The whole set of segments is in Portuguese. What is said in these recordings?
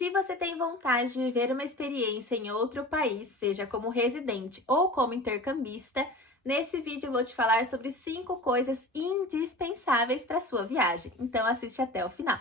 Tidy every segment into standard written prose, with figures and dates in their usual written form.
Se você tem vontade de viver uma experiência em outro país, seja como residente ou como intercambista, nesse vídeo eu vou te falar sobre 5 coisas indispensáveis para sua viagem. Então assiste até o final.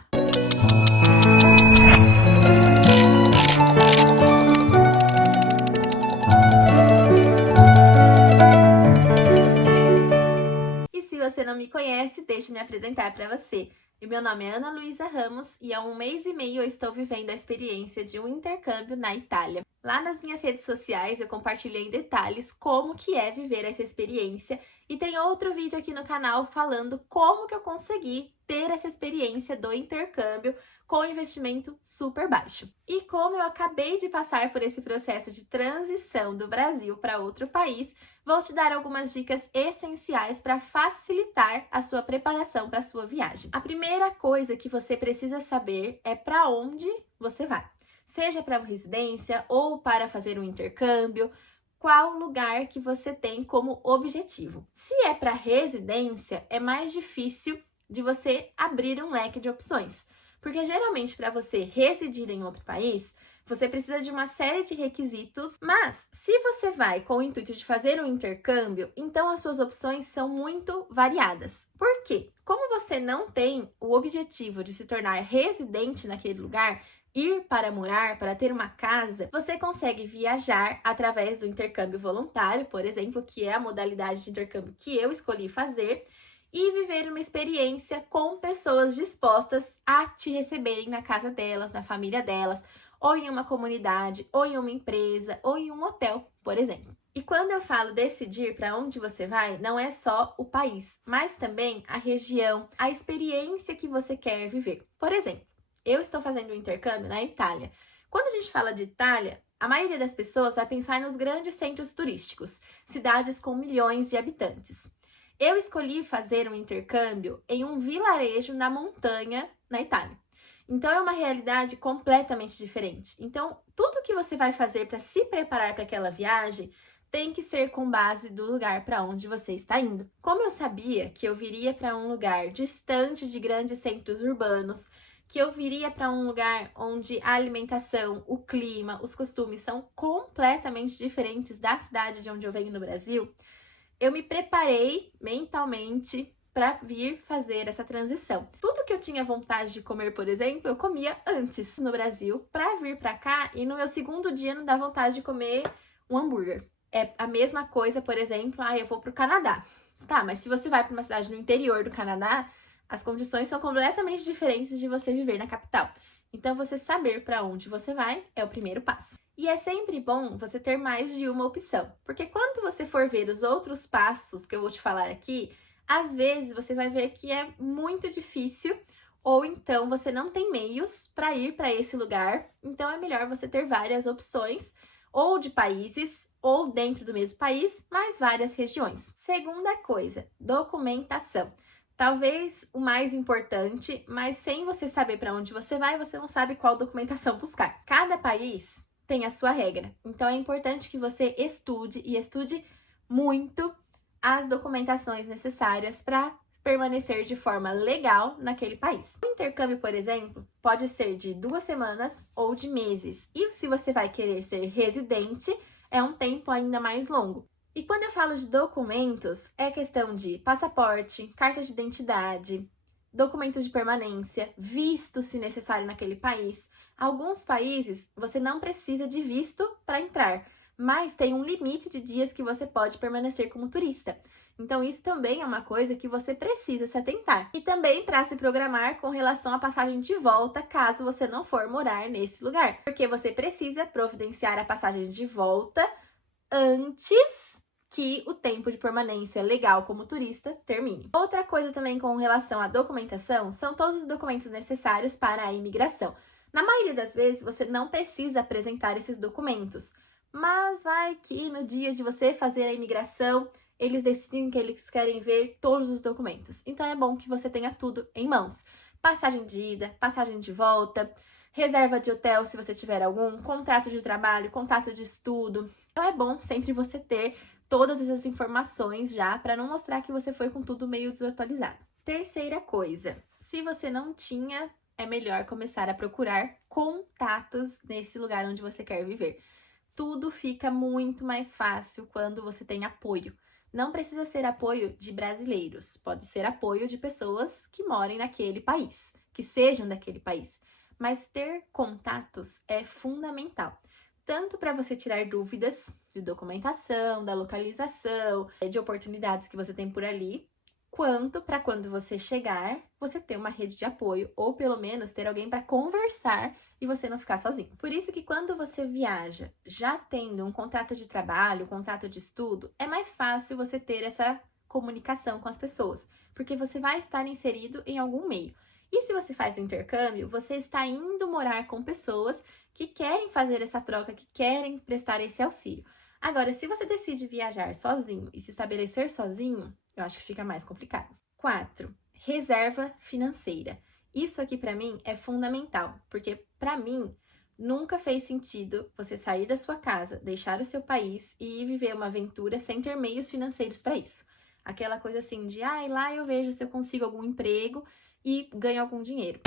E se você não me conhece, deixa eu me apresentar para você. Meu nome é Ana Luísa Ramos e há 1 mês e meio eu estou vivendo a experiência de um intercâmbio na Itália. Lá nas minhas redes sociais eu compartilhei em detalhes como que é viver essa experiência e tem outro vídeo aqui no canal falando como que eu consegui ter essa experiência do intercâmbio com investimento super baixo. E como eu acabei de passar por esse processo de transição do Brasil para outro país, vou te dar algumas dicas essenciais para facilitar a sua preparação para a sua viagem. A primeira coisa que você precisa saber é para onde você vai. Seja para uma residência ou para fazer um intercâmbio, qual lugar que você tem como objetivo. Se é para residência, é mais difícil de você abrir um leque de opções. Porque geralmente para você residir em outro país, você precisa de uma série de requisitos, mas se você vai com o intuito de fazer um intercâmbio, então as suas opções são muito variadas. Por quê? Como você não tem o objetivo de se tornar residente naquele lugar, ir para morar, para ter uma casa, você consegue viajar através do intercâmbio voluntário, por exemplo, que é a modalidade de intercâmbio que eu escolhi fazer, e viver uma experiência com pessoas dispostas a te receberem na casa delas, na família delas, ou em uma comunidade, ou em uma empresa, ou em um hotel, por exemplo. E quando eu falo decidir para onde você vai, não é só o país, mas também a região, a experiência que você quer viver. Por exemplo, eu estou fazendo um intercâmbio na Itália. Quando a gente fala de Itália, a maioria das pessoas vai pensar nos grandes centros turísticos, cidades com milhões de habitantes. Eu escolhi fazer um intercâmbio em um vilarejo na montanha, na Itália. Então, é uma realidade completamente diferente. Então, tudo que você vai fazer para se preparar para aquela viagem tem que ser com base do lugar para onde você está indo. Como eu sabia que eu viria para um lugar distante de grandes centros urbanos, que eu viria para um lugar onde a alimentação, o clima, os costumes são completamente diferentes da cidade de onde eu venho no Brasil, eu me preparei mentalmente para vir fazer essa transição. Tudo que eu tinha vontade de comer, por exemplo, eu comia antes no Brasil para vir para cá e no meu segundo dia não dá vontade de comer um hambúrguer. É a mesma coisa, por exemplo, eu vou para o Canadá. Tá, mas se você vai para uma cidade no interior do Canadá, as condições são completamente diferentes de você viver na capital. Então, você saber para onde você vai é o primeiro passo. E é sempre bom você ter mais de uma opção, porque quando você for ver os outros passos que eu vou te falar aqui, às vezes você vai ver que é muito difícil ou então você não tem meios para ir para esse lugar. Então, é melhor você ter várias opções, ou de países, ou dentro do mesmo país, mas várias regiões. Segunda coisa, documentação. Talvez o mais importante, mas sem você saber para onde você vai, você não sabe qual documentação buscar. Cada país tem a sua regra, então é importante que você estude e estude muito as documentações necessárias para permanecer de forma legal naquele país. O intercâmbio, por exemplo, pode ser de 2 semanas ou de meses, e se você vai querer ser residente, é um tempo ainda mais longo. E quando eu falo de documentos, é questão de passaporte, carta de identidade, documentos de permanência, visto se necessário naquele país. Alguns países você não precisa de visto para entrar, mas tem um limite de dias que você pode permanecer como turista. Então, isso também é uma coisa que você precisa se atentar. E também para se programar com relação à passagem de volta, caso você não for morar nesse lugar. Porque você precisa providenciar a passagem de volta antes que o tempo de permanência legal como turista termine. Outra coisa também com relação à documentação são todos os documentos necessários para a imigração. Na maioria das vezes, você não precisa apresentar esses documentos, mas vai que no dia de você fazer a imigração, eles decidem que eles querem ver todos os documentos. Então, é bom que você tenha tudo em mãos. Passagem de ida, passagem de volta, reserva de hotel se você tiver algum, contrato de trabalho, contrato de estudo. Então, é bom sempre você ter todas essas informações já para não mostrar que você foi com tudo meio desatualizado. Terceira coisa, se você não tinha é melhor começar a procurar contatos nesse lugar onde você quer viver. Tudo fica muito mais fácil quando você tem apoio. Não precisa ser apoio de brasileiros, pode ser apoio de pessoas que morem naquele país, que sejam daquele país. Mas ter contatos é fundamental, tanto para você tirar dúvidas de documentação, da localização, de oportunidades que você tem por ali, quanto para quando você chegar, você ter uma rede de apoio, ou pelo menos ter alguém para conversar e você não ficar sozinho. Por isso que quando você viaja, já tendo um contrato de trabalho, um contrato de estudo, é mais fácil você ter essa comunicação com as pessoas, porque você vai estar inserido em algum meio. E se você faz o intercâmbio, você está indo morar com pessoas que querem fazer essa troca, que querem prestar esse auxílio. Agora, se você decide viajar sozinho e se estabelecer sozinho, eu acho que fica mais complicado. 4. Reserva financeira. Isso aqui para mim é fundamental, porque para mim nunca fez sentido você sair da sua casa, deixar o seu país e ir viver uma aventura sem ter meios financeiros para isso. Aquela coisa assim de, lá eu vejo se eu consigo algum emprego e ganho algum dinheiro.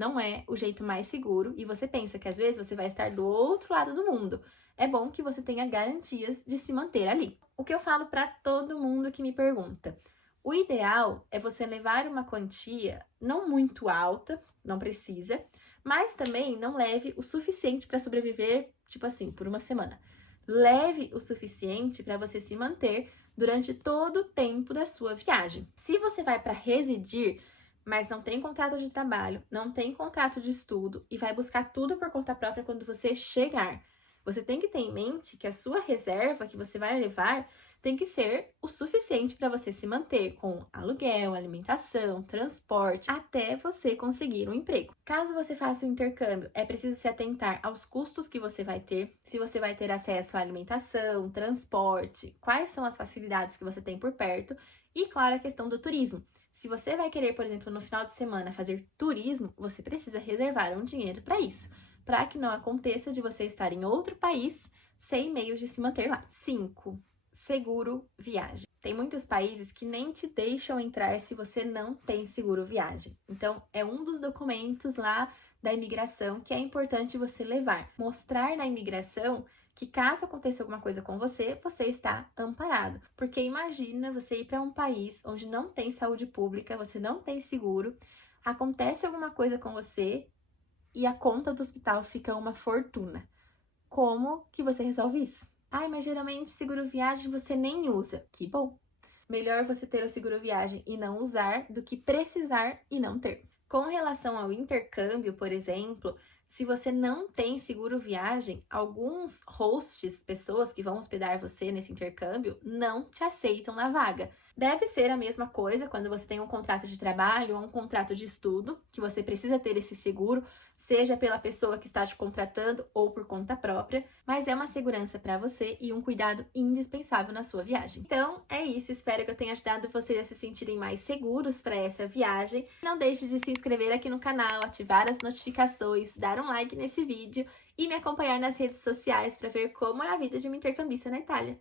Não é o jeito mais seguro e você pensa que às vezes você vai estar do outro lado do mundo. É bom que você tenha garantias de se manter ali. O que eu falo para todo mundo que me pergunta: o ideal é você levar uma quantia não muito alta, não precisa, mas também não leve o suficiente para sobreviver, tipo assim, por uma semana. Leve o suficiente para você se manter durante todo o tempo da sua viagem. Se você vai para residir, mas não tem contrato de trabalho, não tem contrato de estudo e vai buscar tudo por conta própria quando você chegar, você tem que ter em mente que a sua reserva que você vai levar tem que ser o suficiente para você se manter com aluguel, alimentação, transporte, até você conseguir um emprego. Caso você faça o intercâmbio, é preciso se atentar aos custos que você vai ter, se você vai ter acesso à alimentação, transporte, quais são as facilidades que você tem por perto e, claro, a questão do turismo. Se você vai querer, por exemplo, no final de semana fazer turismo, você precisa reservar um dinheiro para isso, para que não aconteça de você estar em outro país sem meios de se manter lá. 5. Seguro viagem. Tem muitos países que nem te deixam entrar se você não tem seguro viagem. Então, é um dos documentos lá da imigração que é importante você levar. Mostrar na imigração que caso aconteça alguma coisa com você, você está amparado. Porque imagina você ir para um país onde não tem saúde pública, você não tem seguro, acontece alguma coisa com você e a conta do hospital fica uma fortuna. Como que você resolve isso? Mas geralmente seguro viagem você nem usa. Que bom! Melhor você ter o seguro viagem e não usar do que precisar e não ter. Com relação ao intercâmbio, por exemplo, se você não tem seguro viagem, alguns hosts, pessoas que vão hospedar você nesse intercâmbio, não te aceitam na vaga. Deve ser a mesma coisa quando você tem um contrato de trabalho ou um contrato de estudo, que você precisa ter esse seguro, seja pela pessoa que está te contratando ou por conta própria, mas é uma segurança para você e um cuidado indispensável na sua viagem. Então, é isso. Espero que eu tenha ajudado vocês a se sentirem mais seguros para essa viagem. Não deixe de se inscrever aqui no canal, ativar as notificações, dar um like nesse vídeo e me acompanhar nas redes sociais para ver como é a vida de uma intercambista na Itália.